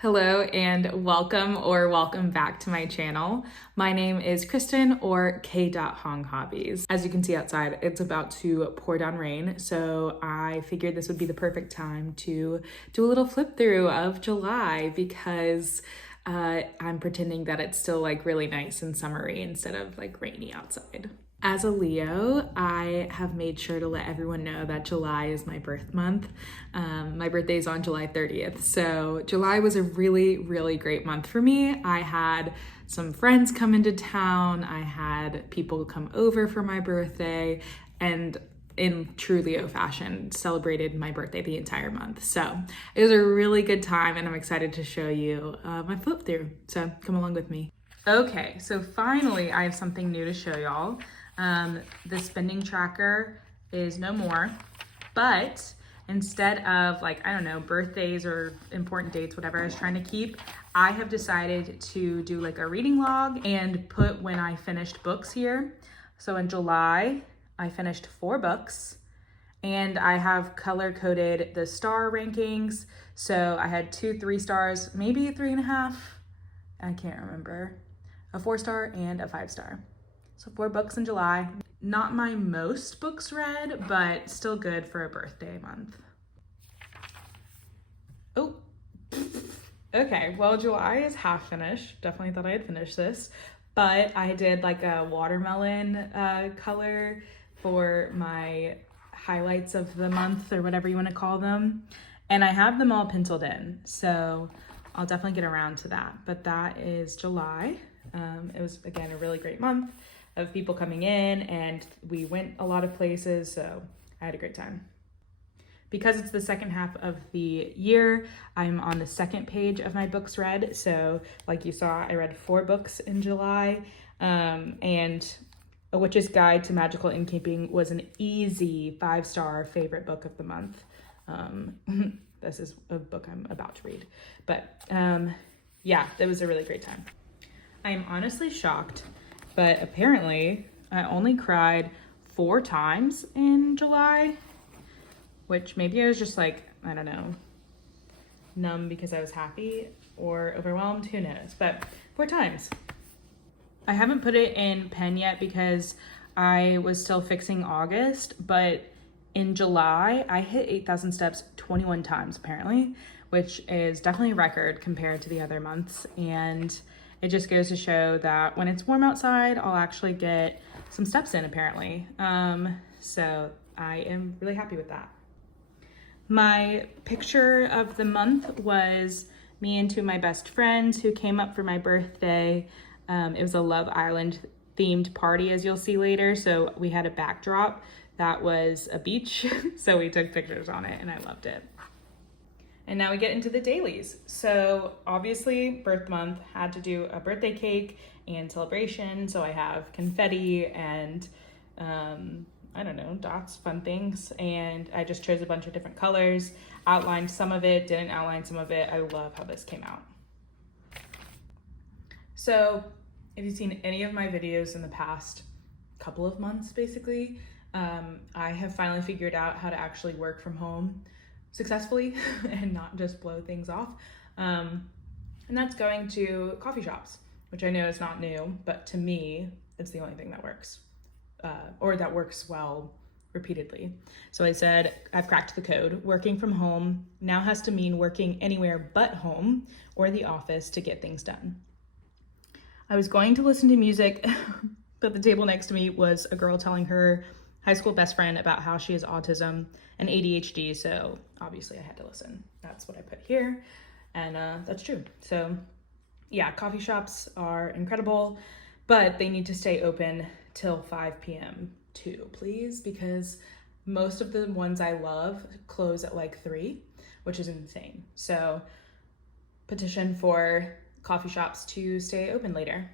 Hello and welcome back to my channel. My name is Kristen or K.Hong Hobbies. As you can see outside, it's about to pour down rain, so I figured this would be the perfect time to do a little flip through of July because I'm pretending that it's still like really nice and summery instead of like rainy outside. As a Leo, I have made sure to let everyone know that July is my birth month. My birthday is on July 30th. So July was a really great month for me. I had some friends come into town. I had people come over for my birthday, and in true Leo fashion, celebrated my birthday the entire month. So it was a really good time, and I'm excited to show you my flip through. So come along with me. Okay, so finally I have something new to show y'all. The spending tracker is no more, but instead of like, I don't know, birthdays or important dates, whatever I was trying to keep, I have decided to do like a reading log and put when I finished books here. So in July, I finished 4 books and I have color coded the star rankings. So I had 2 3 stars, maybe 3.5, I can't remember, a 4-star and a 5-star. So 4 books in July. Not my most books read, but still good for a birthday month. Oh, okay. Well, July is half finished. Definitely thought I had finished this, but I did like a watermelon color for my highlights of the month or whatever you want to call them. And I have them all penciled in. So I'll definitely get around to that. But that is July. It was, again, a really great month of people coming in, and we went a lot of places, so I had a great time. Because it's the second half of the year, I'm on the second page of my books read. So like you saw, I read 4 books in July, and A Witch's Guide to Magical Innkeeping was an easy 5-star favorite book of the month. This is a book I'm about to read, but yeah, it was a really great time. I am honestly shocked, but apparently I only cried 4 times in July, which maybe I was just like, I don't know, numb because I was happy or overwhelmed, who knows, but 4 times. I haven't put it in pen yet because I was still fixing August, but in July, I hit 8,000 steps 21 times apparently, which is definitely a record compared to the other months, and it just goes to show that when it's warm outside, I'll actually get some steps in apparently. So I am really happy with that. My picture of the month was me and 2 of my best friends who came up for my birthday. It was a Love Island themed party, as you'll see later. So we had a backdrop that was a beach. So we took pictures on it and I loved it. And now we get into the dailies. So obviously birth month, had to do a birthday cake and celebration. So I have confetti and I don't know, dots, fun things. And I just chose a bunch of different colors, outlined some of it, didn't outline some of it. I love how this came out. So if you've seen any of my videos in the past couple of months, basically, I have finally figured out how to actually work from home successfully and not just blow things off. And that's going to coffee shops, which I know is not new, but to me, it's the only thing that works, or that works well repeatedly. So I said, I've cracked the code. Working from home now has to mean working anywhere but home or the office to get things done. I was going to listen to music, but the table next to me was a girl telling her high school best friend about how she has autism and ADHD, so obviously I had to listen. That's what I put here, and that's true. So yeah, coffee shops are incredible, but they need to stay open till 5 p.m. too, please, because most of the ones I love close at like 3, which is insane. So petition for coffee shops to stay open later.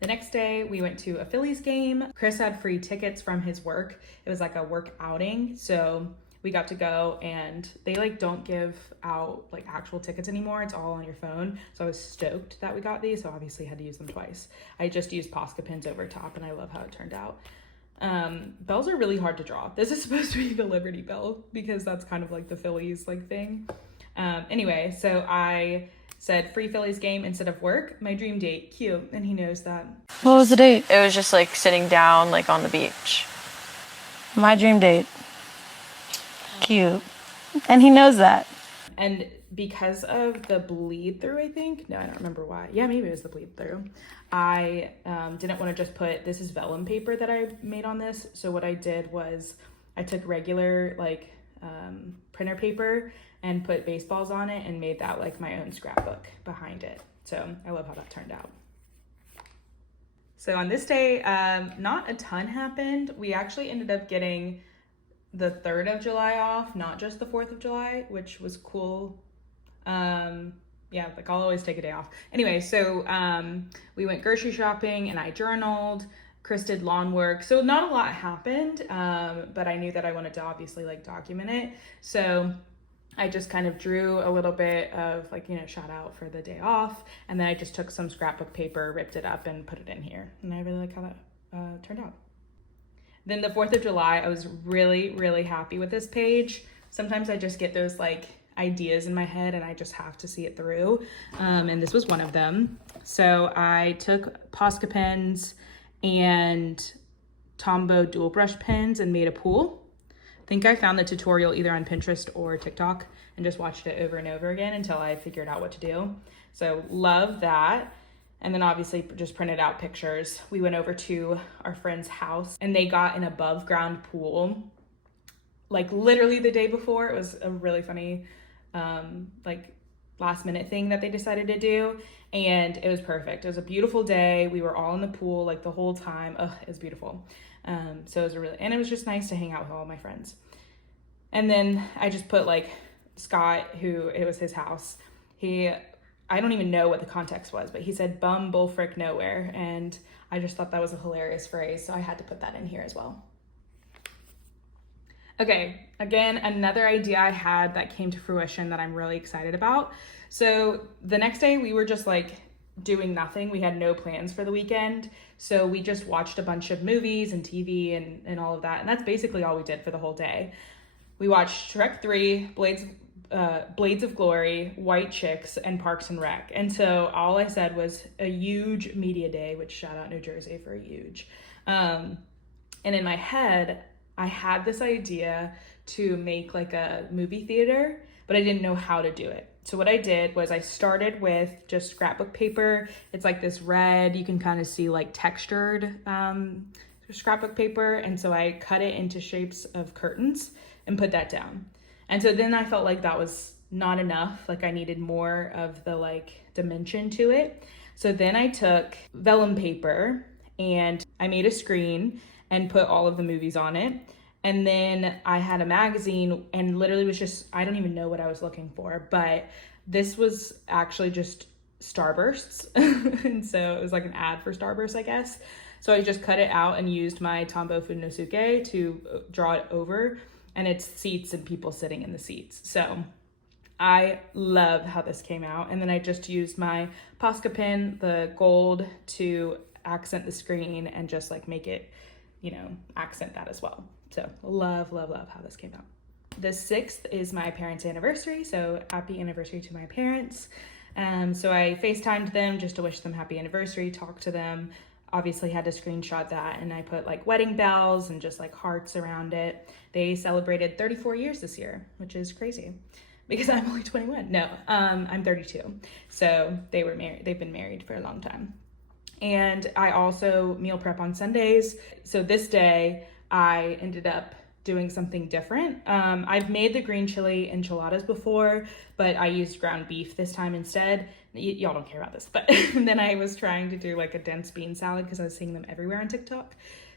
The next day, we went to a Phillies game. Chris had free tickets from his work. It was like a work outing, so we got to go, and they like don't give out like actual tickets anymore. It's all on your phone. So I was stoked that we got these, so obviously had to use them twice. I just used Posca pins over top, and I love how it turned out. Bells are really hard to draw. This is supposed to be the Liberty Bell because that's kind of like the Phillies like thing. Anyway, so I Said free Phillies game instead of work. My dream date. Cute. And he knows that. What was the date? It was just like sitting down like on the beach. My dream date. Cute. And he knows that. And because of the bleed through, I think, no, I don't remember why. Yeah, maybe it was the bleed through. I didn't want to just put, this is vellum paper that I made on this. So what I did was I took regular like printer paper and put baseballs on it and made that like my own scrapbook behind it. So I love how that turned out. So on this day, not a ton happened. We actually ended up getting the 3rd of July off, not just the 4th of July, which was cool. Yeah, like I'll always take a day off. Anyway, so we went grocery shopping and I journaled. Chris did lawn work. So not a lot happened, but I knew that I wanted to obviously like document it. So I just kind of drew a little bit of like, shout out for the day off. And then I just took some scrapbook paper, ripped it up and put it in here. And I really like how that turned out. Then the 4th of July, I was really, really happy with this page. Sometimes I just get those like ideas in my head and I just have to see it through. And this was one of them. So I took Posca pens and Tombow dual brush pens and made a pool. I think I found the tutorial either on Pinterest or TikTok and just watched it over and over again until I figured out what to do. So love that. And then obviously just printed out pictures. We went over to our friend's house and they got an above ground pool, like literally the day before. It was a really funny, like last minute thing that they decided to do. And it was perfect. It was a beautiful day. We were all in the pool like the whole time. It was beautiful. So it was and it was just nice to hang out with all my friends. And then I just put like Scott, who it was his house. I don't even know what the context was, but he said bum bullfrick nowhere. And I just thought that was a hilarious phrase. So I had to put that in here as well. Okay, again, another idea I had that came to fruition that I'm really excited about. So the next day we were just like doing nothing. We had no plans for the weekend. So we just watched a bunch of movies and TV and all of that. And that's basically all we did for the whole day. We watched Shrek 3, Blades of Glory, White Chicks, and Parks and Rec. And so all I said was a huge media day, which shout out New Jersey for a huge. And in my head, I had this idea to make like a movie theater, but I didn't know how to do it. So what I did was I started with just scrapbook paper. It's like this red, you can kind of see like textured scrapbook paper. And so I cut it into shapes of curtains and put that down. And so then I felt like that was not enough. Like I needed more of the like dimension to it. So then I took vellum paper and I made a screen and put all of the movies on it. And then I had a magazine and literally was just, I don't even know what I was looking for, but this was actually just Starbursts. And so it was like an ad for Starburst, I guess. So I just cut it out and used my Tombow Funosuke to draw it over, and it's seats and people sitting in the seats. So I love how this came out. And then I just used my Posca pen, the gold, to accent the screen and just like make it, accent that as well. So love, love, love how this came out. The 6th is my parents' anniversary. So happy anniversary to my parents. So I FaceTimed them just to wish them happy anniversary, talk to them. Obviously had to screenshot that, and I put like wedding bells and just like hearts around it. They celebrated 34 years this year, which is crazy because I'm only 21. No, I'm 32. So they were married. They've been married for a long time. And I also meal prep on Sundays. So this day I ended up doing something different. I've made the green chili enchiladas before, but I used ground beef this time instead. Y'all don't care about this, but then I was trying to do like a dense bean salad because I was seeing them everywhere on TikTok.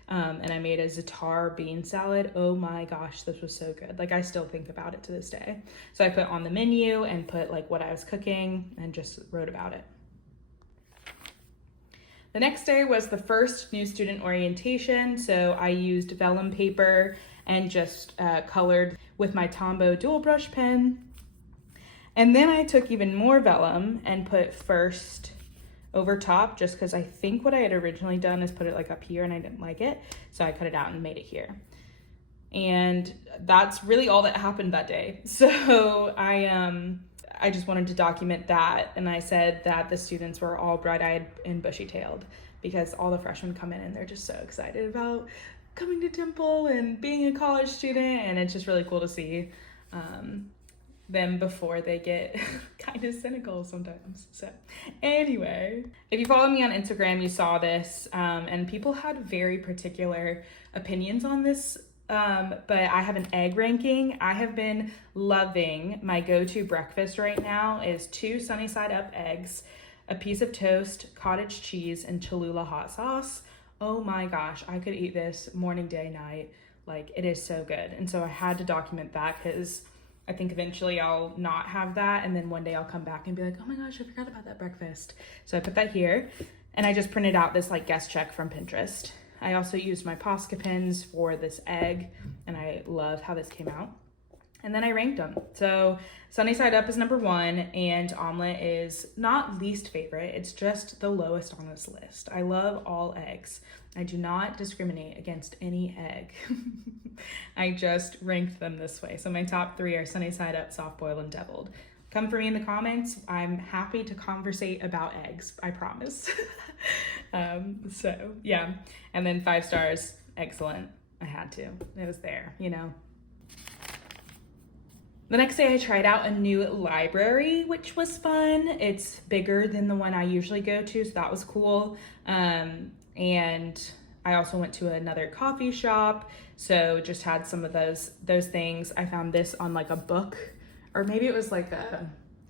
And I made a za'atar bean salad. Oh my gosh, this was so good. Like I still think about it to this day. So I put on the menu and put like what I was cooking and just wrote about it. The next day was the first new student orientation. So I used vellum paper and just colored with my Tombow dual brush pen. And then I took even more vellum and put first over top, just because I think what I had originally done is put it like up here and I didn't like it. So I cut it out and made it here. And that's really all that happened that day. So I just wanted to document that. And I said that the students were all bright-eyed and bushy-tailed because all the freshmen come in and they're just so excited about coming to Temple and being a college student. And it's just really cool to see them before they get kind of cynical sometimes. So anyway, if you follow me on Instagram, you saw this, and people had very particular opinions on this. But I have an egg ranking. I have been loving my go-to breakfast right now is 2 sunny side up eggs, a piece of toast, cottage cheese, and Cholula hot sauce. Oh my gosh, I could eat this morning, day, night. Like, it is so good. And so I had to document that because I think eventually I'll not have that. And then one day I'll come back and be like, oh my gosh, I forgot about that breakfast. So I put that here, and I just printed out this like guest check from Pinterest. I also used my Posca pins for this egg, and I loved how this came out. And then I ranked them. So sunny side up is number 1, and omelet is not least favorite. It's just the lowest on this list. I love all eggs. I do not discriminate against any egg. I just ranked them this way. So my top 3 are sunny side up, soft boiled, and deviled. Come for me in the comments. I'm happy to conversate about eggs, I promise. So yeah, and then 5 stars, excellent. I had to, it was there, you know. The next day I tried out a new library, which was fun. It's bigger than the one I usually go to, so that was cool. And I also went to another coffee shop, so just had some of those things. I found this on like a book, or maybe it was like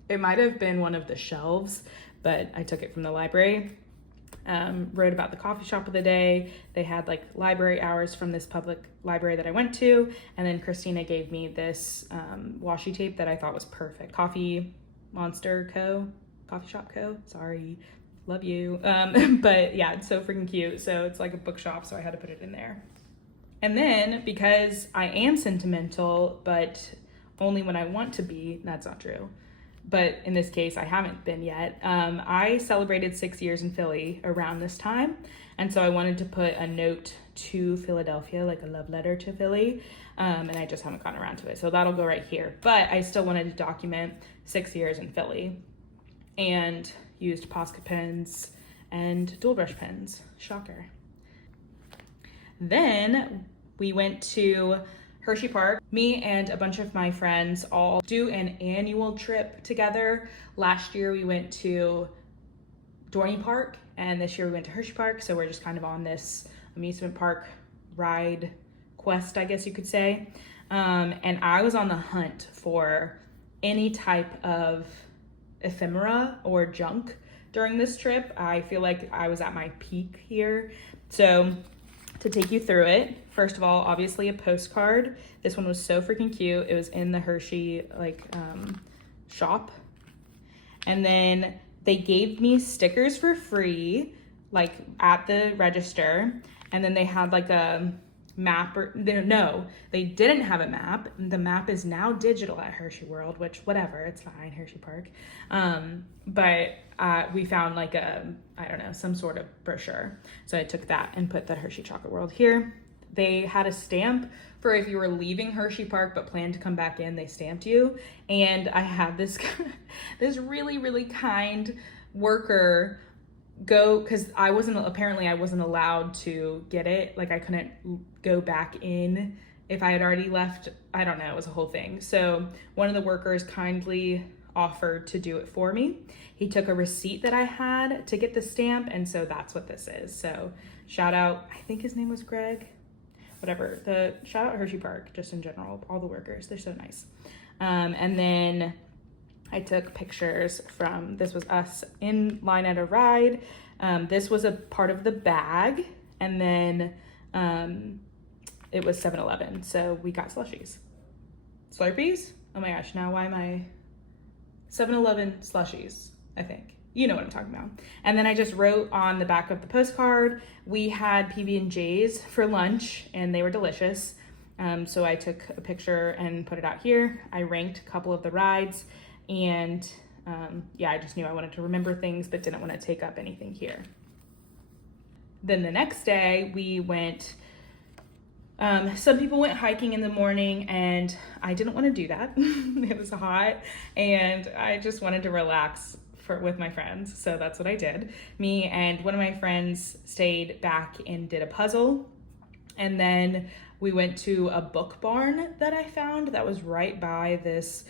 it might have been one of the shelves, but I took it from the library. Wrote about the coffee shop of the day. They had like library hours from this public library that I went to, and then Christina gave me this washi tape that I thought was perfect. Coffee Shop Co. Sorry, love you. But yeah, it's so freaking cute. So it's like a bookshop, so I had to put it in there. And then because I am sentimental, but only when I want to be, that's not true. But in this case, I haven't been yet. I celebrated 6 years in Philly around this time. And so I wanted to put a note to Philadelphia, like a love letter to Philly. And I just haven't gotten around to it. So that'll go right here. But I still wanted to document 6 years in Philly, and used Posca pens and dual brush pens. Shocker. Then we went to Hershey Park. Me and a bunch of my friends all do an annual trip together. Last year we went to Dorney Park, and this year we went to Hershey Park. So we're just kind of on this amusement park ride quest, I guess you could say. And I was on the hunt for any type of ephemera or junk during this trip. I feel like I was at my peak here. So to take you through it, first of all, obviously a postcard. This one was so freaking cute. It was in the Hershey shop. And then they gave me stickers for free, like at the register. And then they had like a map, no, they didn't have a map. The map is now digital at Hershey World, which whatever, it's fine, Hershey Park. But we found like some sort of brochure. So I took that and put the Hershey Chocolate World here. They had a stamp for if you were leaving Hershey Park but planned to come back in, they stamped you. And I had this really, really kind worker go, because I wasn't allowed to get it. Like I couldn't go back in if I had already left. I don't know, it was a whole thing. So one of the workers kindly offered to do it for me. He took a receipt that I had to get the stamp, and so that's what this is. So shout out, I think his name was Greg, whatever. Shout out Hershey Park, just in general, all the workers, they're so nice. And then I took pictures from, this was us in line at a ride. This was a part of the bag, and then it was 7-Eleven, so we got slushies. Slurpees? Oh my gosh, now why am I? 7-Eleven slushies, I think. You know what I'm talking about. And then I just wrote on the back of the postcard, we had PB&Js for lunch, and they were delicious. So I took a picture and put it out here. I ranked a couple of the rides, and I just knew I wanted to remember things but didn't want to take up anything here. Then the next day we went Some people went hiking in the morning, and I didn't want to do that. It was hot, and I just wanted to relax with my friends, so that's what I did. Me and one of my friends stayed back and did a puzzle, and then we went to a book barn that I found that was right by this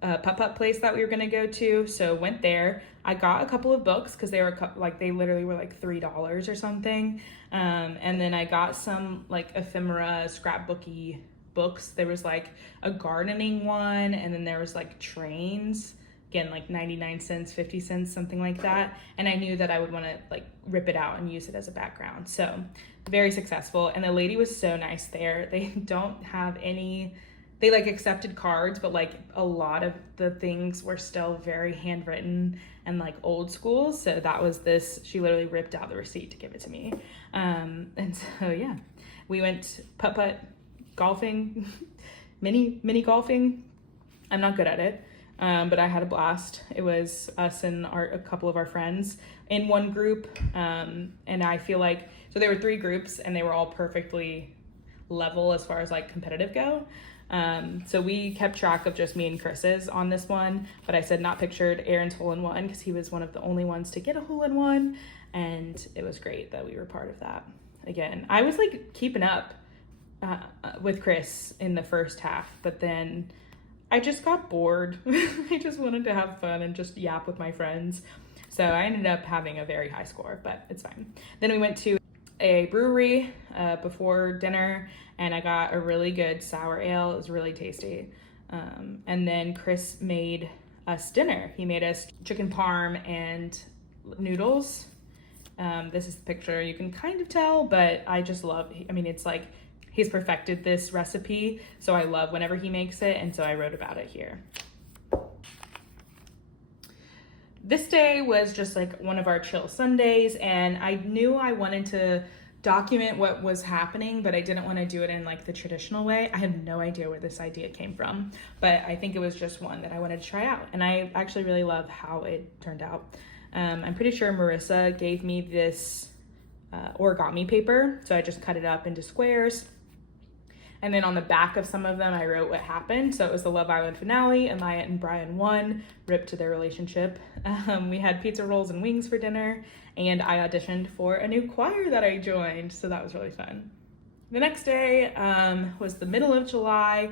putt-putt place that we were gonna go to, so went there. I got a couple of books because they were they literally were like $3 or something, and then I got some like ephemera scrapbooky books. There was like a gardening one, and then there was like trains, again like 99 cents, 50 cents, something like that, and I knew that I would want to like rip it out and use it as a background. So very successful, and the lady was so nice there. They don't have any, they like accepted cards, but like a lot of the things were still very handwritten and like old school. So that was this, she literally ripped out the receipt to give it to me. And so yeah, we went putt-putt, golfing, mini golfing. I'm not good at it, but I had a blast. It was us and a couple of our friends in one group. And I feel like, so there were 3 groups and they were all perfectly level as far as like competitive go. So we kept track of just me and Chris's on this one, but I said not pictured Aaron's hole-in-one because he was one of the only ones to get a hole-in-one, and it was great that we were part of that. Again, I was like keeping up with Chris in the first half, but then I just got bored. I just wanted to have fun and just yap with my friends. So I ended up having a very high score, but it's fine. Then we went to a brewery before dinner, and I got a really good sour ale. It was really tasty. And then Chris made us dinner. He made us chicken parm and noodles. This is the picture. You can kind of tell, but I just love, I mean, it's like he's perfected this recipe, so I love whenever he makes it, and so I wrote about it here. This day was just like one of our chill Sundays, and I knew I wanted to document what was happening, but I didn't want to do it in like the traditional way. I have no idea where this idea came from, but I think it was just one that I wanted to try out, and I actually really love how it turned out. I'm pretty sure Marissa gave me this origami paper, so I just cut it up into squares. And then on the back of some of them, I wrote what happened. So it was the Love Island finale. Amaya and Brian won, ripped to their relationship. We had pizza rolls and wings for dinner, and I auditioned for a new choir that I joined. So that was really fun. The next day was the middle of July.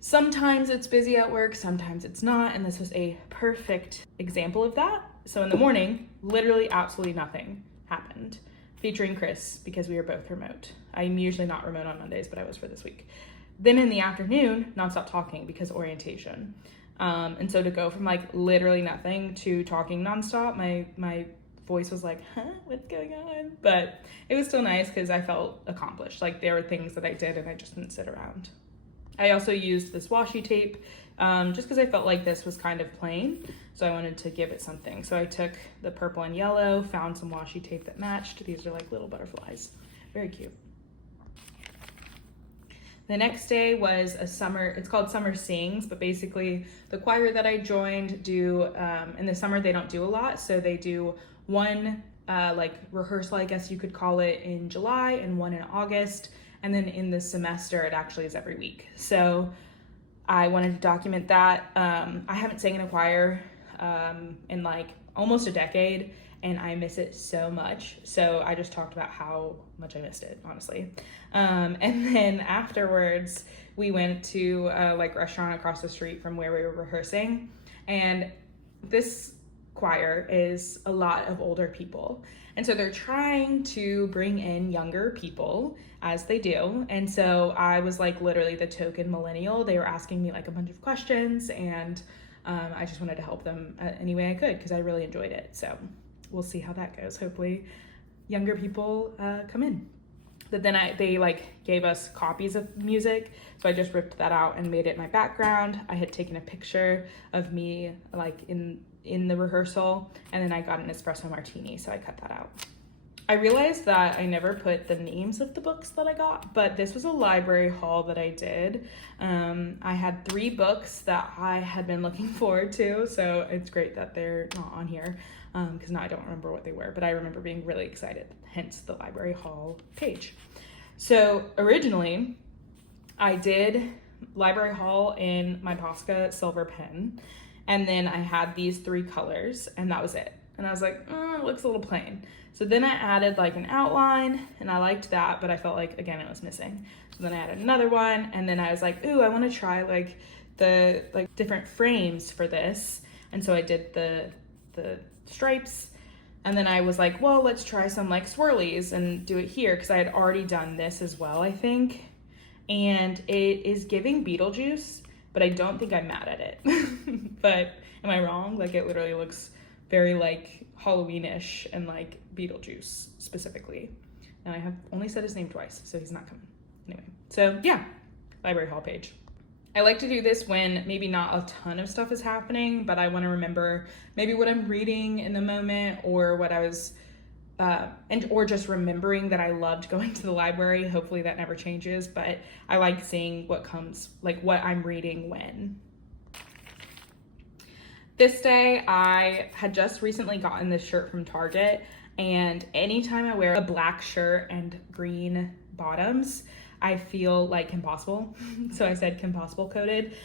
Sometimes it's busy at work, sometimes it's not. And this was a perfect example of that. So in the morning, literally absolutely nothing happened, featuring Chris, because we were both remote. I'm usually not remote on Mondays, but I was for this week. Then in the afternoon, nonstop talking because orientation. And so to go from like literally nothing to talking nonstop, my voice was like, huh, what's going on? But it was still nice because I felt accomplished. Like there were things that I did and I just didn't sit around. I also used this washi tape just because I felt like this was kind of plain. So I wanted to give it something. So I took the purple and yellow, found some washi tape that matched. These are like little butterflies. Very cute. The next day was a summer, it's called Summer Sings, but basically the choir that I joined do, in the summer they don't do a lot. So they do one like rehearsal, I guess you could call it, in July and one in August. And then in the semester, it actually is every week. So I wanted to document that. I haven't sang in a choir in like almost a decade, and I miss it so much. So I just talked about how much I missed it, honestly. And then afterwards, we went to a like restaurant across the street from where we were rehearsing. And this choir is a lot of older people. And so they're trying to bring in younger people, as they do. And so I was like literally the token millennial. They were asking me like a bunch of questions, and I just wanted to help them any way I could because I really enjoyed it. So we'll see how that goes. Hopefully younger people come in. But then they like gave us copies of music, so I just ripped that out and made it my background. I had taken a picture of me like in the rehearsal, and then I got an espresso martini, so I cut that out. I realized that I never put the names of the books that I got, but this was a library haul that I did. I had 3 books that I had been looking forward to, so it's great that they're not on here, because now I don't remember what they were, but I remember being really excited, hence the library haul page. So originally I did Library Hall in my Posca silver pen, and then I had these 3 colors, and that was it. And I was like, it looks a little plain. So then I added like an outline, and I liked that, but I felt like, again, it was missing. So then I added another one, and then I was like, ooh, I want to try like the different frames for this. And so I did the stripes, and then I was like, well, let's try some like swirlies and do it here, because I had already done this as well, I think. And it is giving Beetlejuice, but I don't think I'm mad at it. But am I wrong? Like, it literally looks very like Halloween-ish and like Beetlejuice specifically. And I have only said his name twice, so he's not coming. Anyway, so yeah, Library Hall page. I like to do this when maybe not a ton of stuff is happening, but I want to remember maybe what I'm reading in the moment, or what I was, or just remembering that I loved going to the library. Hopefully that never changes, but I like seeing what comes, like what I'm reading when. This day, I had just recently gotten this shirt from Target, and anytime I wear a black shirt and green bottoms, I feel like Kim Possible. So I said Kim Possible coded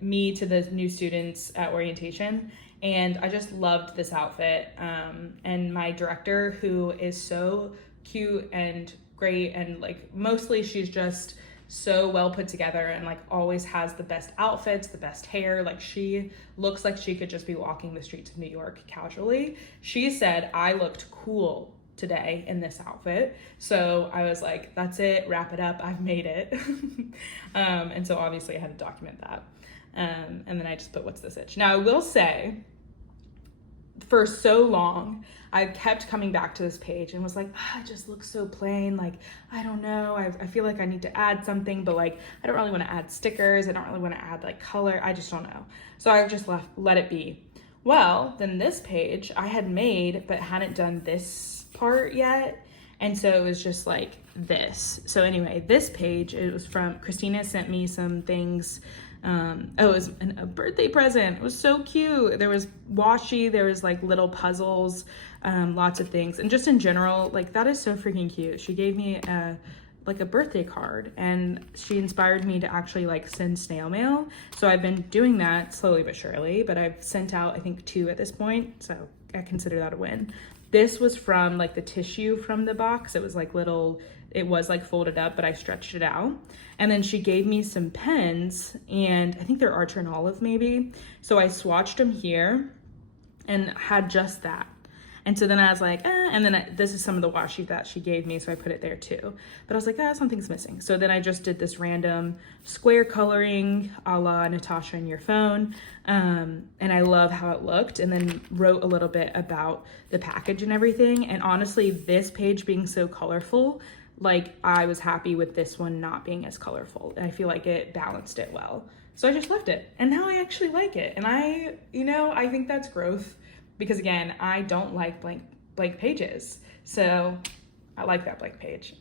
me to the new students at orientation. And I just loved this outfit. And my director, who is so cute and great, and like mostly she's just so well put together and like always has the best outfits, the best hair. Like, she looks like she could just be walking the streets of New York casually. She said I looked cool today in this outfit. So I was like, that's it, wrap it up, I've made it. And so obviously I had to document that. And then I just put, what's this itch? Now I will say, for so long, I kept coming back to this page and was like, it just looks so plain. Like, I don't know. I feel like I need to add something, but like, I don't really want to add stickers. I don't really want to add like color. I just don't know. So I just let it be. Well, then this page I had made, but hadn't done this part yet. And so it was just like this. So anyway, this page, it was from, Christina sent me some things. It was a birthday present. It was so cute. There was washi, there was like little puzzles, lots of things. And just in general, like, that is so freaking cute. She gave me a birthday card, and she inspired me to actually like send snail mail. So I've been doing that slowly but surely, but I've sent out, I think, 2 at this point. So I consider that a win. This was from like the tissue from the box. It was like little, it was like folded up, but I stretched it out. And then she gave me some pens, and I think they're Archer and Olive maybe. So I swatched them here and had just that. And so then I was like, and then this is some of the washi that she gave me, so I put it there too. But I was like, something's missing. So then I just did this random square coloring a la Natasha in Your Phone. And I love how it looked, and then wrote a little bit about the package and everything. And honestly, this page being so colorful, like, I was happy with this one not being as colorful. And I feel like it balanced it well. So I just left it, and now I actually like it. And I think that's growth. Because again, I don't like blank pages. So I like that blank page.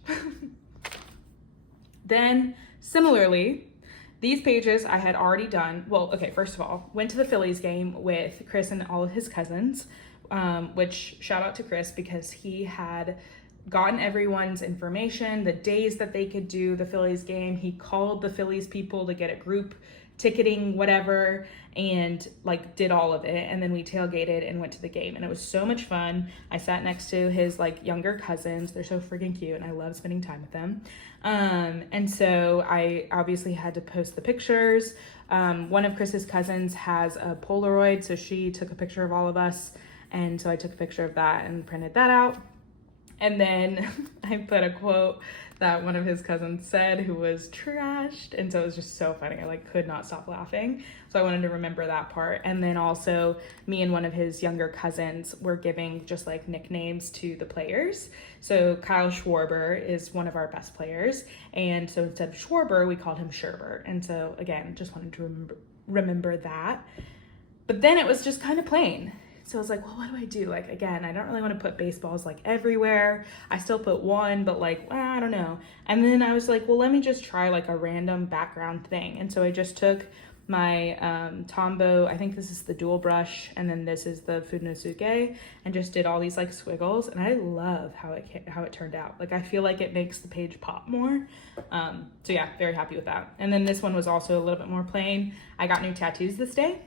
Then similarly, these pages I had already done. Well, okay, first of all, went to the Phillies game with Chris and all of his cousins, which shout out to Chris, because he had gotten everyone's information, the days that they could do the Phillies game. He called the Phillies people to get a group ticketing, whatever, and like did all of it. And then we tailgated and went to the game, and it was so much fun. I sat next to his like younger cousins. They're so freaking cute, and I love spending time with them. And so I obviously had to post the pictures. One of Chris's cousins has a Polaroid, so she took a picture of all of us, and so I took a picture of that and printed that out. And then I put a quote that one of his cousins said, who was trashed. And so it was just so funny. I like could not stop laughing. So I wanted to remember that part. And then also me and one of his younger cousins were giving just like nicknames to the players. So Kyle Schwarber is one of our best players. And so instead of Schwarber, we called him Sherbert. And so again, just wanted to remember that. But then it was just kind of plain. So I was like, well, what do I do? Like, again, I don't really want to put baseballs like everywhere. I still put one, but like, I don't know. And then I was like, well, let me just try like a random background thing. And so I just took my Tombow, I think this is the dual brush, and then this is the Funosuke, and just did all these like squiggles, and I love how it turned out. Like I feel like it makes the page pop more. So yeah, very happy with that. And then this one was also a little bit more plain. I got new tattoos this day.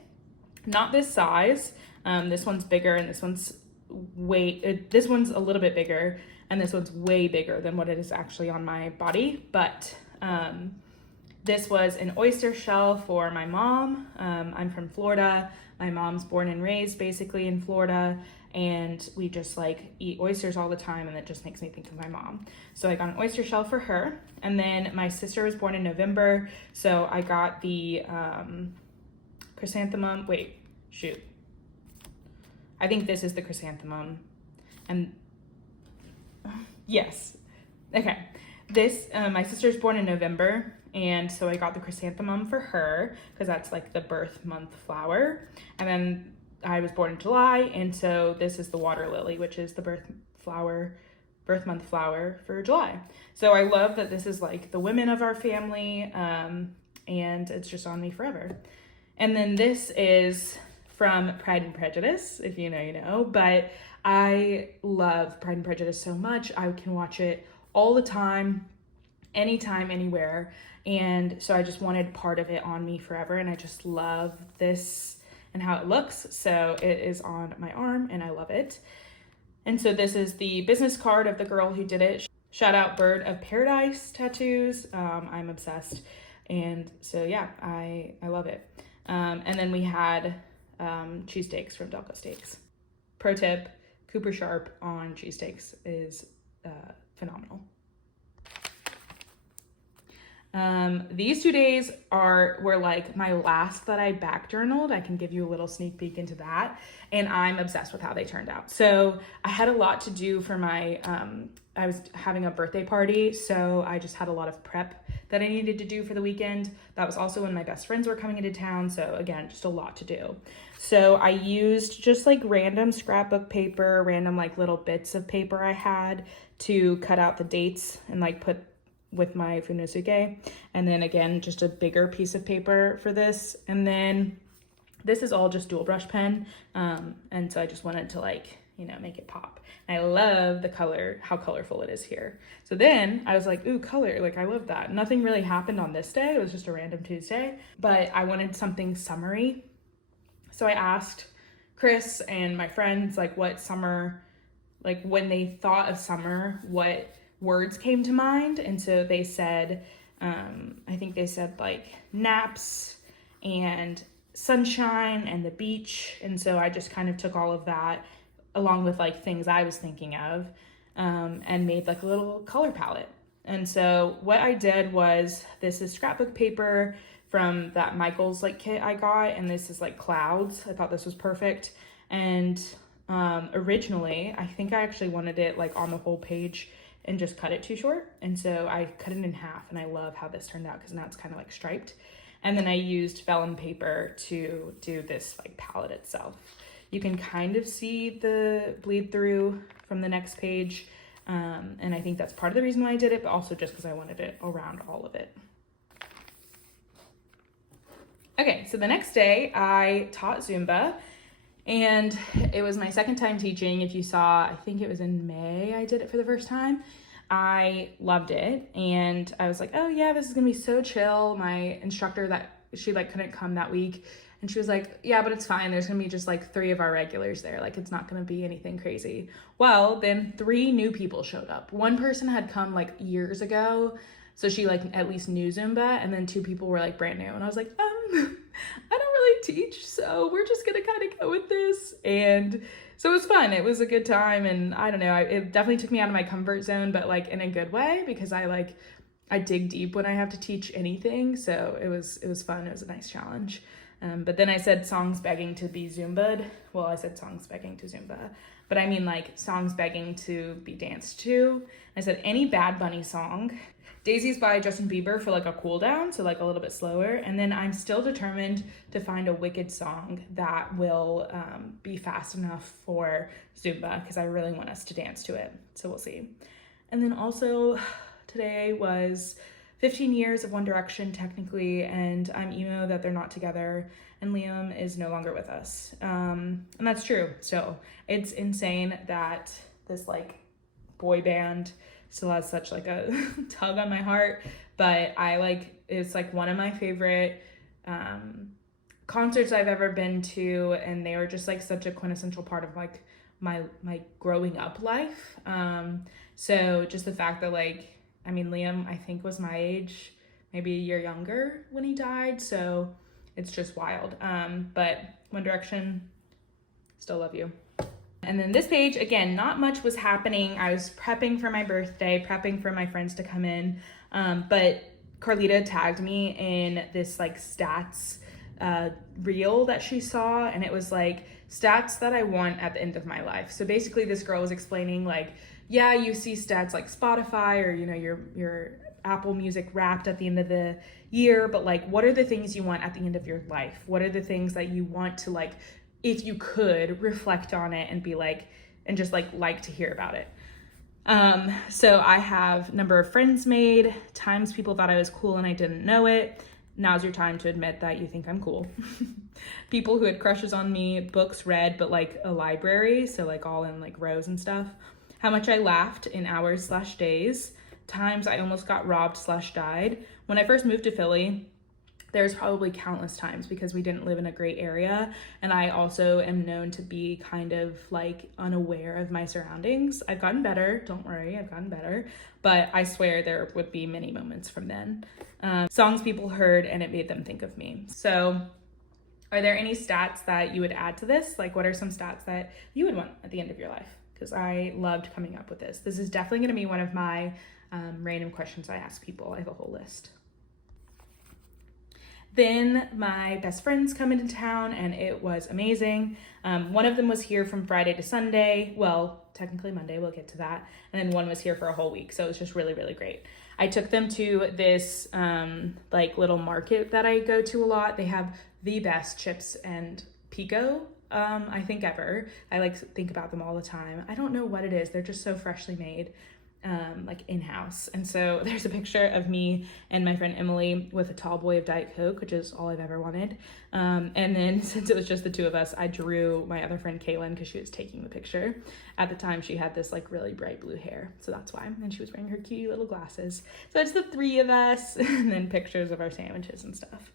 Not this size. This one's bigger, and this one's this one's a little bit bigger, and this one's way bigger than what it is actually on my body. But this was an oyster shell for my mom. I'm from Florida. My mom's born and raised basically in Florida, and we just like eat oysters all the time, and it just makes me think of my mom. So I got an oyster shell for her. And then my sister was born in November, so I got the chrysanthemum. Wait, shoot. I think this is the chrysanthemum. And yes, okay. This, my sister's born in November, and so I got the chrysanthemum for her because that's like the birth month flower. And then I was born in July, and so this is the water lily, which is the birth month flower for July. So I love that this is like the women of our family, and it's just on me forever. And then this is from Pride and Prejudice, if you know, you know, but I love Pride and Prejudice so much. I can watch it all the time, anytime, anywhere. And so I just wanted part of it on me forever. And I just love this and how it looks. So it is on my arm and I love it. And so this is the business card of the girl who did it. Shout out Bird of Paradise Tattoos. I'm obsessed. And so yeah, I love it. And then we had cheesesteaks from Delco Steaks. Pro tip, Cooper Sharp on cheesesteaks is phenomenal. These 2 days were like my last that I back journaled. I can give you a little sneak peek into that, and I'm obsessed with how they turned out. So I had a lot to do for my, I was having a birthday party, so I just had a lot of prep that I needed to do for the weekend. That was also when my best friends were coming into town, so again, just a lot to do. So I used just like random scrapbook paper, random like little bits of paper I had to cut out the dates and like put with my Funosuke. And then again, just a bigger piece of paper for this. And then this is all just dual brush pen. And so I just wanted to like, you know, make it pop. And I love the color, how colorful it is here. So then I was like, ooh, color, like I love that. Nothing really happened on this day. It was just a random Tuesday, but I wanted something summery. So I asked Chris and my friends like what summer, like when they thought of summer, what words came to mind. And so they said, I think they said like naps and sunshine and the beach. And so I just kind of took all of that along with like things I was thinking of, and made like a little color palette. And so what I did was, this is scrapbook paper from that Michaels like kit I got, and this is like clouds. I thought this was perfect. And originally I think I actually wanted it like on the whole page and just cut it too short. And so I cut it in half, and I love how this turned out because now it's kind of like striped. And then I used vellum paper to do this like palette itself. You can kind of see the bleed through from the next page. And I think that's part of the reason why I did it, but also just because I wanted it around all of it. Okay, so the next day I taught Zumba, and it was my second time teaching. If you saw, I think it was in May I did it for the first time. I loved it, and I was like, oh yeah, this is gonna be so chill. My instructor, that she like couldn't come that week, and she was like, yeah, but it's fine. There's gonna be just like 3 of our regulars there. Like it's not gonna be anything crazy. Well, then 3 new people showed up. One person had come like years ago, so she like at least knew Zumba, and then 2 people were like brand new. And I was like, I don't really teach, so we're just gonna kind of go with this. And so it was fun. It was a good time, and I don't know, it definitely took me out of my comfort zone, but like in a good way, because I dig deep when I have to teach anything. So it was fun. It was a nice challenge. But then I said songs begging to be Zumba'd. Well, I said songs begging to Zumba, but I mean like songs begging to be danced to. I said any Bad Bunny song. Daisy's by Justin Bieber for like a cool down, so like a little bit slower. And then I'm still determined to find a Wicked song that will be fast enough for Zumba, because I really want us to dance to it. So we'll see. And then also today was 15 years of One Direction technically, and I'm emo that they're not together, and Liam is no longer with us. And that's true. So it's insane that this like boy band still has such like a tug on my heart, but it's like one of my favorite concerts I've ever been to, and they were just like such a quintessential part of like my growing up life. So just the fact that like, I mean, Liam, I think was my age, maybe a year younger when he died. So it's just wild. But One Direction, still love you. And then this page, again, not much was happening. I was prepping for my birthday, prepping for my friends to come in. But Carlita tagged me in this like stats reel that she saw. And it was like stats that I want at the end of my life. So basically this girl was explaining like, yeah, you see stats like Spotify or, you know, your Apple Music Wrapped at the end of the year, but like, what are the things you want at the end of your life? What are the things that you want to like, if you could reflect on it and be like, and just like to hear about it. So I have number of friends made, times people thought I was cool and I didn't know it. Now's your time to admit that you think I'm cool. People who had crushes on me, books read, but like a library. So like all in like rows and stuff. How much I laughed in hours/days, times I almost got robbed/died. When I first moved to Philly, there's probably countless times because we didn't live in a great area. And I also am known to be kind of like unaware of my surroundings. I've gotten better, don't worry, I've gotten better. But I swear there would be many moments from then. Songs people heard and it made them think of me. So are there any stats that you would add to this? Like what are some stats that you would want at the end of your life? Because I loved coming up with this. This is definitely gonna be one of my random questions I ask people. I have a whole list. Then my best friends come into town and it was amazing. One of them was here from Friday to Sunday. Well, technically Monday, we'll get to that. And then one was here for a whole week. So it was just really, really great. I took them to this like little market that I go to a lot. They have the best chips and pico, I think ever. I like think about them all the time. I don't know what it is. They're just so freshly made. Like in-house. And so there's a picture of me and my friend Emily with a tall boy of Diet Coke, which is all I've ever wanted. And then since it was just the two of us, I drew my other friend Kaylin because she was taking the picture. At the time she had this like really bright blue hair, so that's why. And she was wearing her cute little glasses. So it's the three of us and then pictures of our sandwiches and stuff.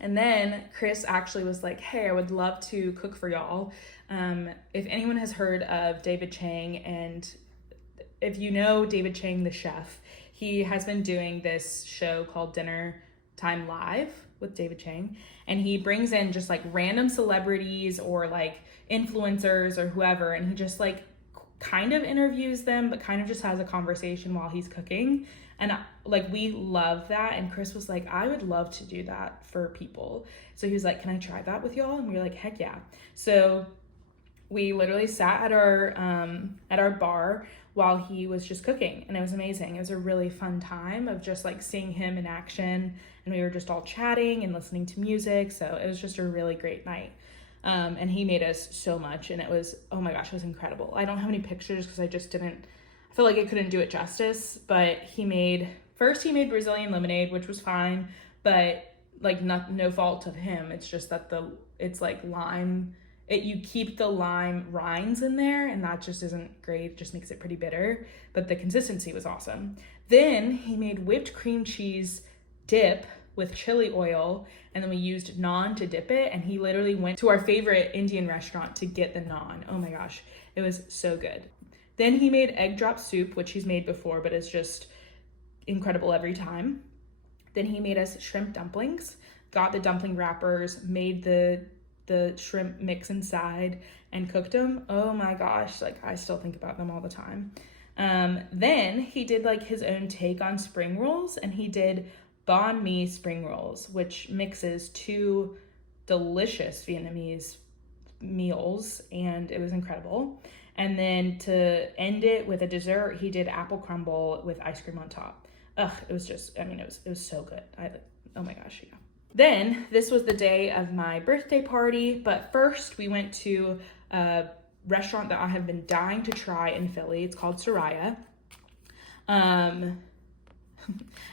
And then Chris actually was like, hey, I would love to cook for y'all. If anyone has heard of David Chang, and if you know David Chang, the chef, he has been doing this show called Dinner Time Live with David Chang. And he brings in just like random celebrities or like influencers or whoever. And he just like kind of interviews them, but kind of just has a conversation while he's cooking. And like, we love that. And Chris was like, I would love to do that for people. So he was like, can I try that with y'all? And we were like, heck yeah. So we literally sat at our bar while he was just cooking, and it was amazing. It was a really fun time of just like seeing him in action, and we were just all chatting and listening to music. So it was just a really great night. And he made us so much, and it was, oh my gosh, it was incredible. I don't have any pictures because I feel like I couldn't do it justice, but he made Brazilian lemonade, which was fine, but like no fault of him. It's just that it's like lime. You keep the lime rinds in there, and that just isn't great. It just makes it pretty bitter, but the consistency was awesome. Then he made whipped cream cheese dip with chili oil, and then we used naan to dip it, and he literally went to our favorite Indian restaurant to get the naan. Oh my gosh, it was so good. Then he made egg drop soup, which he's made before, but it's just incredible every time. Then he made us shrimp dumplings, got the dumpling wrappers, made the shrimp mix inside and cooked them. Oh my gosh, like I still think about them all the time. Then he did like his own take on spring rolls, and he did banh mi spring rolls, which mixes two delicious Vietnamese meals, and it was incredible. And then to end it with a dessert, he did apple crumble with ice cream on top. Ugh, it was just, I mean, it was so good. Oh my gosh, yeah. Then this was the day of my birthday party, but first we went to a restaurant that I have been dying to try in Philly. It's called Soraya.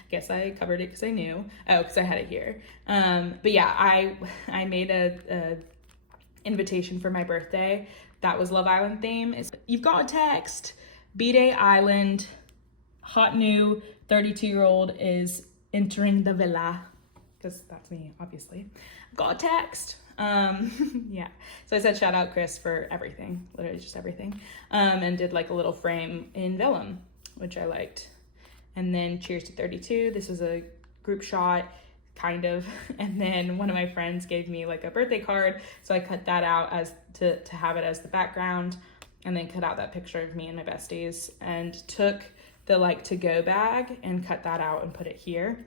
Guess I covered it because I knew. Oh, because I had it here. But yeah, I made a invitation for my birthday that was Love Island theme. You've got a text. B-Day Island. Hot new 32-year-old is entering the villa. Because that's me, obviously. Got a text. Yeah. So I said shout out Chris for everything. Literally just everything. And did like a little frame in vellum, which I liked. And then cheers to 32. This is a group shot, kind of. And then one of my friends gave me like a birthday card. So I cut that out as to have it as the background, and then cut out that picture of me and my besties, and took the like to-go bag and cut that out and put it here.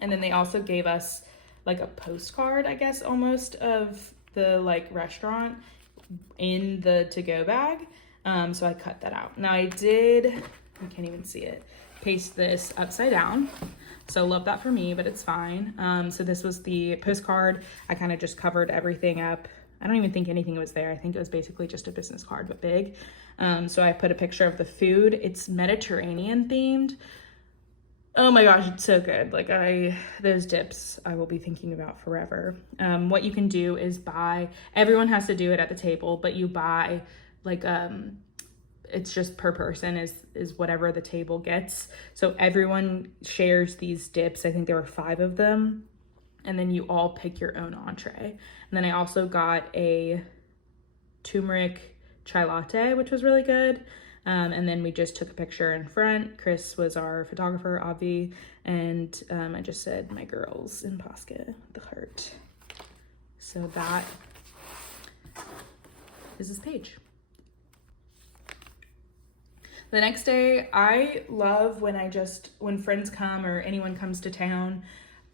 And then they also gave us like a postcard, I guess, almost of the like restaurant in the to-go bag. So I cut that out. Now I can't even see it, paste this upside down. So love that for me, but it's fine. So this was the postcard. I kind of just covered everything up. I don't even think anything was there. I think it was basically just a business card, but big. So I put a picture of the food. It's Mediterranean themed. Oh my gosh, it's so good. Like those dips I will be thinking about forever. What you can do is everyone has to do it at the table, but you buy like, it's just per person is whatever the table gets. So everyone shares these dips. I think there were 5 of them. And then you all pick your own entree. And then I also got a turmeric chai latte, which was really good. And then we just took a picture in front. Chris was our photographer, Avi. And I just said, my girls in Posca, the heart. So that is this page. The next day, I love when friends come or anyone comes to town.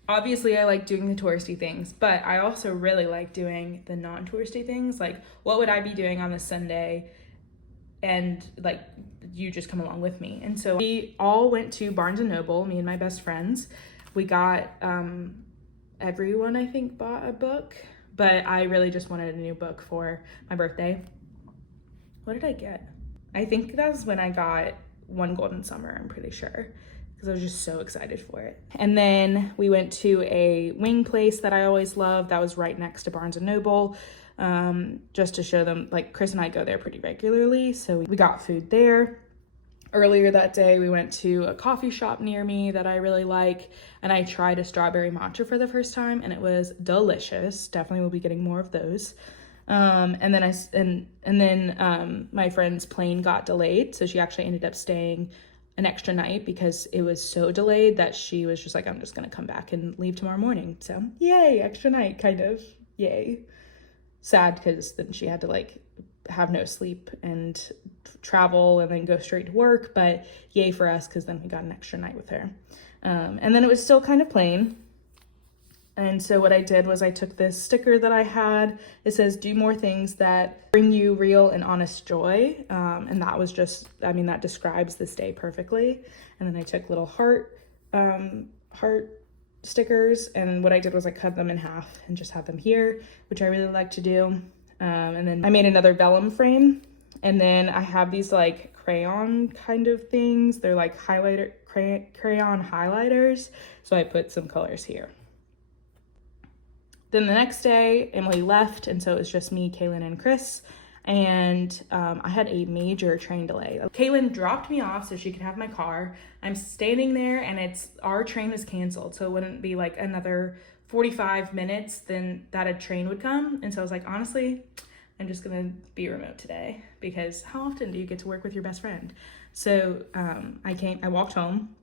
Obviously, I like doing the touristy things, but I also really like doing the non-touristy things. Like, what would I be doing on this Sunday? And like, you just come along with me. And so we all went to Barnes & Noble, me and my best friends. We got, everyone I think bought a book, but I really just wanted a new book for my birthday. What did I get? I think that was when I got One Golden Summer, I'm pretty sure, because I was just so excited for it. And then we went to a wing place that I always love that was right next to Barnes & Noble, just to show them, like Chris and I go there pretty regularly, so we got food there. Earlier that day, we went to a coffee shop near me that I really like, and I tried a strawberry matcha for the first time, and it was delicious. Definitely will be getting more of those. And then my friend's plane got delayed, so she actually ended up staying an extra night because it was so delayed that she was just like, I'm just gonna come back and leave tomorrow morning. So yay, extra night, kind of, yay. Sad because then she had to like have no sleep and travel and then go straight to work, but yay for us because then we got an extra night with her. And then it was still kind of plain. And so what I did was I took this sticker that I had. It says, do more things that bring you real and honest joy. And that was just, that describes this day perfectly. And then I took little heart stickers. And what I did was I cut them in half and just have them here, which I really like to do. And then I made another vellum frame. And then I have these like crayon kind of things. They're like crayon highlighters. So I put some colors here. Then the next day, Emily left, and so it was just me, Kaylin, and Chris, and I had a major train delay. Kaylin dropped me off so she could have my car. I'm standing there, and our train was canceled, so it wouldn't be like another 45 minutes, then that a train would come, and so I was like, honestly, I'm just gonna be remote today, because how often do you get to work with your best friend? So I walked home,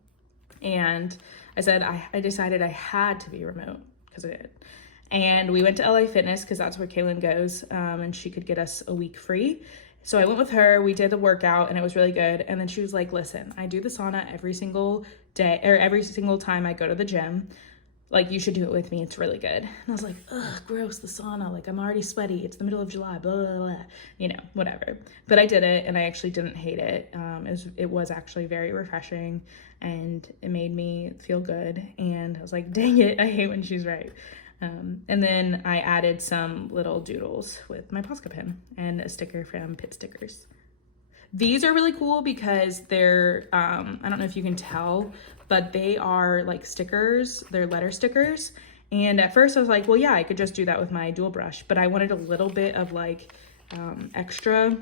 and I said I decided I had to be remote, because I did. And we went to LA Fitness because that's where Kaylin goes, and she could get us a week free. So I went with her, we did the workout, and it was really good. And then she was like, listen, I do the sauna every single day, or every single time I go to the gym. Like, you should do it with me, it's really good. And I was like, ugh, gross, the sauna, like I'm already sweaty, it's the middle of July, blah, blah, blah, whatever. But I did it, and I actually didn't hate it. It was actually very refreshing, and it made me feel good. And I was like, dang it, I hate when she's right. And then I added some little doodles with my Posca pen and a sticker from Pit Stickers. These are really cool because they're, I don't know if you can tell, but they are like stickers, they're letter stickers. And at first I was like, well, yeah, I could just do that with my JUL brush, but I wanted a little bit of like extra,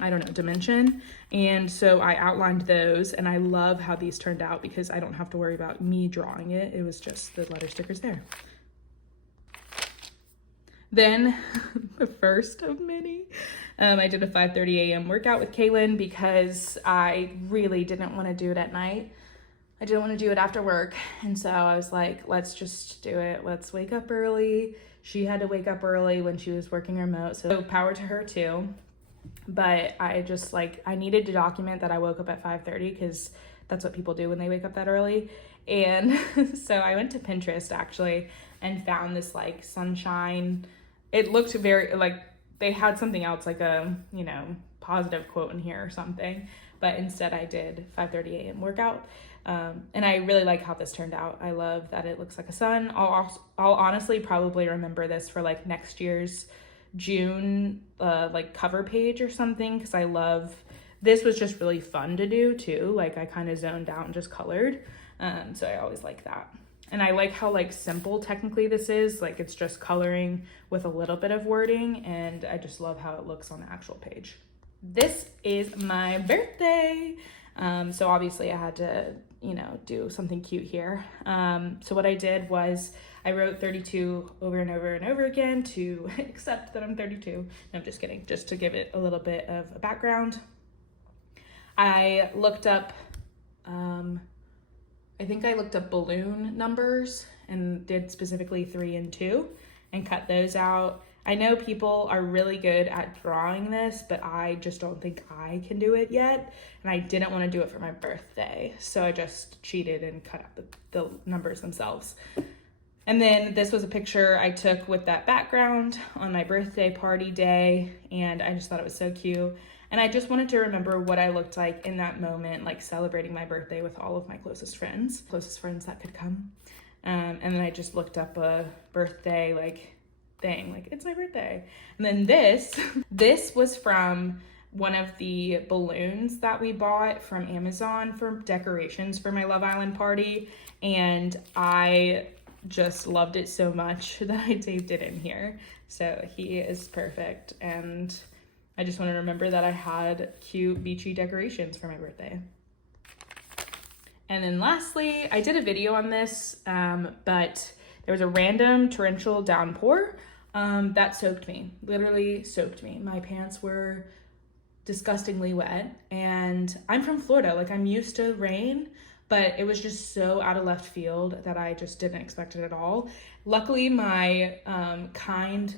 I don't know, dimension. And so I outlined those, and I love how these turned out because I don't have to worry about me drawing it. It was just the letter stickers there. Then the first of many, I did a 5:30 a.m. workout with Kaylin because I really didn't want to do it at night. I didn't want to do it after work. And so I was like, let's just do it. Let's wake up early. She had to wake up early when she was working remote. So power to her too. But I just like, I needed to document that I woke up at 5:30 because that's what people do when they wake up that early. And so I went to Pinterest actually and found this like sunshine. It looked very like they had something else like a, you know, positive quote in here or something. But instead I did 5:30 a.m. workout. And I really like how this turned out. I love that it looks like a sun. I'll honestly probably remember this for like next year's June like cover page or something, because I love, this was just really fun to do too. Like I kind of zoned out and just colored. So I always like that. And I like how like simple technically this is, like it's just coloring with a little bit of wording, and I just love how it looks on the actual page. This is my birthday. So obviously I had to, you know, do something cute here. So what I did was I wrote 32 over and over and over again to accept that I'm 32. No, I'm just kidding, just to give it a little bit of a background. I looked up, I think I looked up balloon numbers and did specifically 3 and 2 and cut those out. I know people are really good at drawing this, but I just don't think I can do it yet. And I didn't want to do it for my birthday. So I just cheated and cut out the numbers themselves. And then this was a picture I took with that background on my birthday party day. And I just thought it was so cute. And I just wanted to remember what I looked like in that moment, like celebrating my birthday with all of my closest friends that could come. And then I just looked up a birthday like thing, like it's my birthday. And then this was from one of the balloons that we bought from Amazon for decorations for my Love Island party. And I just loved it so much that I taped it in here. So he is perfect. And I just want to remember that I had cute beachy decorations for my birthday. And then lastly, I did a video on this, but there was a random torrential downpour that soaked me, literally soaked me. My pants were disgustingly wet, and I'm from Florida, like I'm used to rain, but it was just so out of left field that I just didn't expect it at all. Luckily, my kind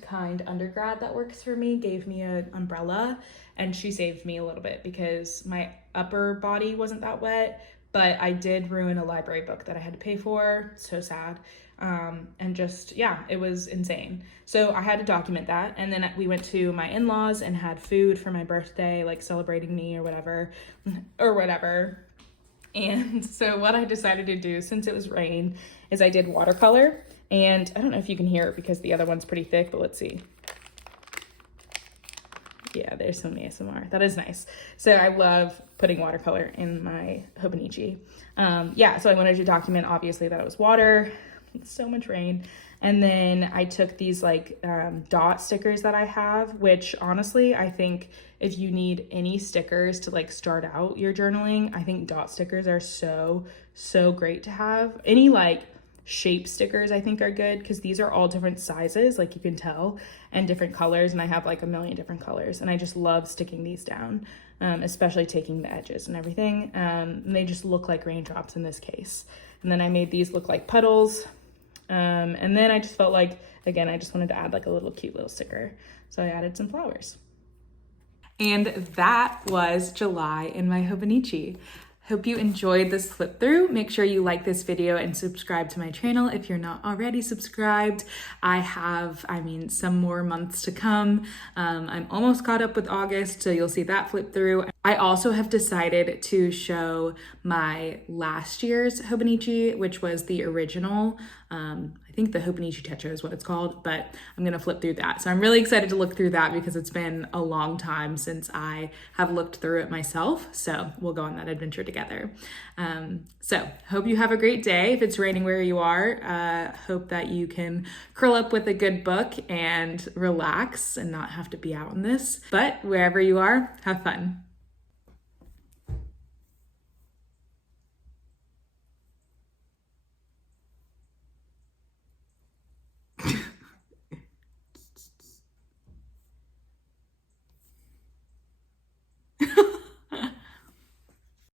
undergrad that works for me gave me an umbrella, and she saved me a little bit because my upper body wasn't that wet, but I did ruin a library book that I had to pay for. So sad. And just, yeah, it was insane. So I had to document that. And then we went to my in-laws and had food for my birthday, like celebrating me or whatever. And so what I decided to do, since it was rain, is I did watercolor. And I don't know if you can hear it because the other one's pretty thick, but let's see. Yeah, there's some ASMR. That is nice. So I love putting watercolor in my Hobonichi. Yeah, so I wanted to document, obviously, that it was water. It's so much rain. And then I took these like dot stickers that I have, which honestly, I think if you need any stickers to like start out your journaling, I think dot stickers are so great to have. Any like shape stickers I think are good because these are all different sizes, like you can tell, and different colors, and I have like a million different colors, and I just love sticking these down, especially taking the edges and everything. And they just look like raindrops in this case. And then I made these look like puddles. And then I just felt like, again, I just wanted to add like a little cute little sticker. So I added some flowers. And that was July in my Hobonichi. Hope you enjoyed this flip through. Make sure you like this video and subscribe to my channel if you're not already subscribed. I have, some more months to come. I'm almost caught up with August, so you'll see that flip through. I also have decided to show my last year's Hobonichi, which was the original. I think the Hoponichi Tetra is what it's called, but I'm gonna flip through that. So I'm really excited to look through that because it's been a long time since I have looked through it myself. So we'll go on that adventure together. So hope you have a great day. If it's raining where you are, hope that you can curl up with a good book and relax and not have to be out in this. But wherever you are, have fun.